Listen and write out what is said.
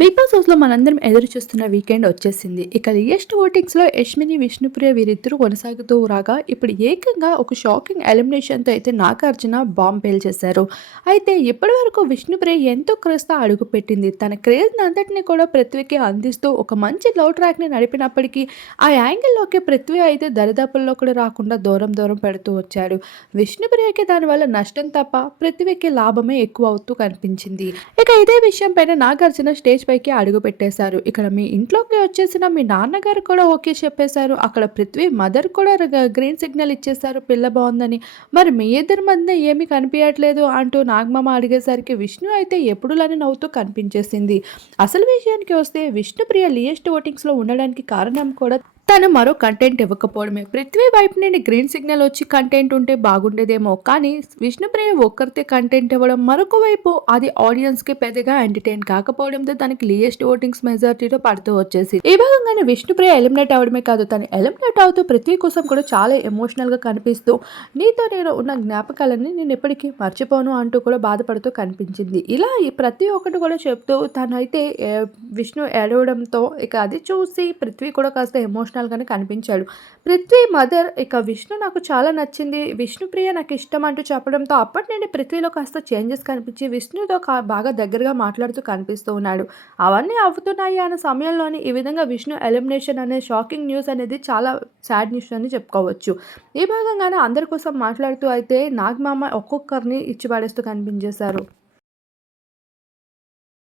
Big boss హౌస్లో మనందరం ఎదురు చూస్తున్న వీకెండ్ వచ్చేసింది. ఇక లియెస్ట్ ఓటింగ్స్లో యష్మిని విష్ణుప్రియ వీరిద్దరూ కొనసాగుతూ రాగా ఇప్పుడు ఏకంగా ఒక షాకింగ్ ఎలిమినేషన్తో అయితే నాగార్జున బాంబ్ పేల్ చేశారు. అయితే ఇప్పటి వరకు విష్ణుప్రియ ఎంతో క్రేజ్తో అడుగుపెట్టింది తన క్రేజ్ అంతటిని కూడా పృథ్వీకి అందిస్తూ ఒక మంచి లవ్ ట్రాక్ని నడిపినప్పటికీ ఆ యాంగిల్లోకి పృథ్వీ అయితే దరిదాపుల్లో కూడా రాకుండా దూరం దూరం పెడుతూ వచ్చాడు. విష్ణుప్రియకి దానివల్ల నష్టం తప్ప పృథ్వీకి లాభమే ఎక్కువ అవుతూ కనిపించింది. ఇక ఇదే విషయం పైన నాగార్జున స్టేజ్ పైకి అడుగు పెట్టేశారు. ఇక్కడ మీ ఇంట్లోకి వచ్చేసిన మీ నాన్నగారు కూడా ఓకే చెప్పేశారు. అక్కడ పృథ్వీ మదర్ కూడా గ్రీన్ సిగ్నల్ ఇచ్చేశారు. పిల్ల బాగుందని. మరి మీ ఇద్దరి మధ్య ఏమీ కనిపించట్లేదు అంటూ నాగమామ అడిగేసరికి విష్ణు అయితే ఎప్పుడులని నవ్వుతూ కనిపించేసింది. అసలు విషయానికి వస్తే విష్ణుప్రియ లియెస్ట్ ఓటింగ్స్లో ఉండడానికి కారణం కూడా తను మరో కంటెంట్ ఇవ్వకపోవడమే. పృథ్వీ వైపు నుండి గ్రీన్ సిగ్నల్ వచ్చి కంటెంట్ ఉంటే బాగుండేదేమో కానీ విష్ణుప్రియ ఒక్కరితే కంటెంట్ ఇవ్వడం మరొక వైపు అది ఆడియన్స్కి పెద్దగా ఎంటర్టైన్ కాకపోవడంతో తనకి లియెస్ట్ ఓటింగ్స్ మెజారిటీతో పడుతూ వచ్చేసి ఈ భాగంగానే విష్ణుప్రియ ఎలిమినేట్ అవడమే కాదు తను ఎలిమినేట్ అవుతూ పృథ్వీ కోసం కూడా చాలా ఎమోషనల్గా కనిపిస్తూ నీతో నేను ఉన్న జ్ఞాపకాలన్నీ నేను ఎప్పటికీ మర్చిపోను అంటూ కూడా బాధపడుతూ కనిపించింది. ఇలా ఈ ప్రతి ఒక్కటి కూడా చెప్తూ తనైతే విష్ణు ఏడవడంతో ఇక అది చూసి పృథ్వీ కూడా కాస్త ఎమోషనల్ ఎమోషనల్గానే కనిపించాడు. పృథ్వీ మదర్ ఇక విష్ణు నాకు చాలా నచ్చింది. విష్ణుప్రియ నాకు ఇష్టం అంటూ చెప్పడంతో అప్పటి నుండి పృథ్వీలో కాస్త చేంజెస్ కనిపించి విష్ణుతో కా- బాగా దగ్గరగా మాట్లాడుతూ కనిపిస్తూ ఉన్నాడు. అవన్నీ అవుతున్నాయి అన్న సమయంలోనే ఈ విధంగా విష్ణు ఎలిమినేషన్ అనే షాకింగ్ న్యూస్ అనేది చాలా సాడ్ న్యూస్ అని చెప్పుకోవచ్చు. ఈ భాగంగానే అందరి కోసం మాట్లాడుతూ అయితే నాగమామ ఒక్కొక్కరిని ఇచ్చి పడేస్తూ కనిపించేశారు.